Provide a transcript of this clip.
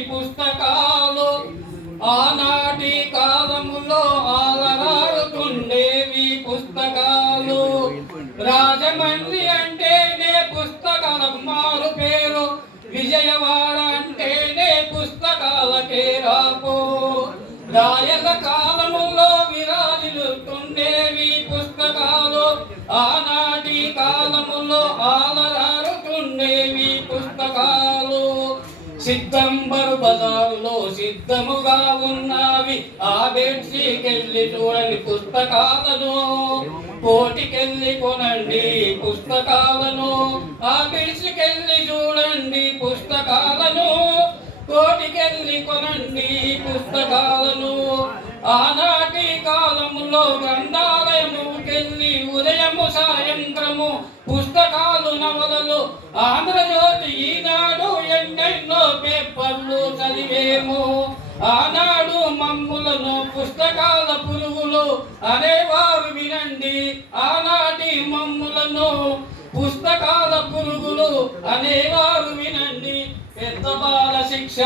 పుస్తకాలు ఆనాటి కాలములో ఆలరాడుతుండేవి పుస్తకాలు. రాజమండ్రి అంటేనే పుస్తకాల మారు పేరు. విజయవాడ అంటేనే పుస్తకాల రాపో. రాయల కాలములో విరాజులుతుండేవి పుస్తకాలు. ఆనాటి కాలములో ఆ సిద్ధంబరు బజారులో సిద్ధముగా ఉన్నవి. ఆ బెడ్షీకెళ్ళి చూడండి పుస్తకాలను. కోటికెళ్ళి కొనండి పుస్తకాలను. ఆ బెడ్షీకెళ్ళి చూడండి పుస్తకాలను. కోటికెళ్ళి కొనండి పుస్తకాలను. ఆనాటి కాలములో గ్రంథాలయముకెళ్ళి ఉదయము సాయంత్రము పుస్తకాలు నవలలు. ఆంధ్రజ్యోతి ఈనాడు ఎన్నెన్నో పేపర్లు చదివేము ఆనాడు మమ్ములను పుస్తకాల పురుగులు అనేవారు వినండి. ఆనాటి మమ్ములను పుస్తకాల పురుగులు అనేవారు వినండి. పెద్ద బాల శిక్ష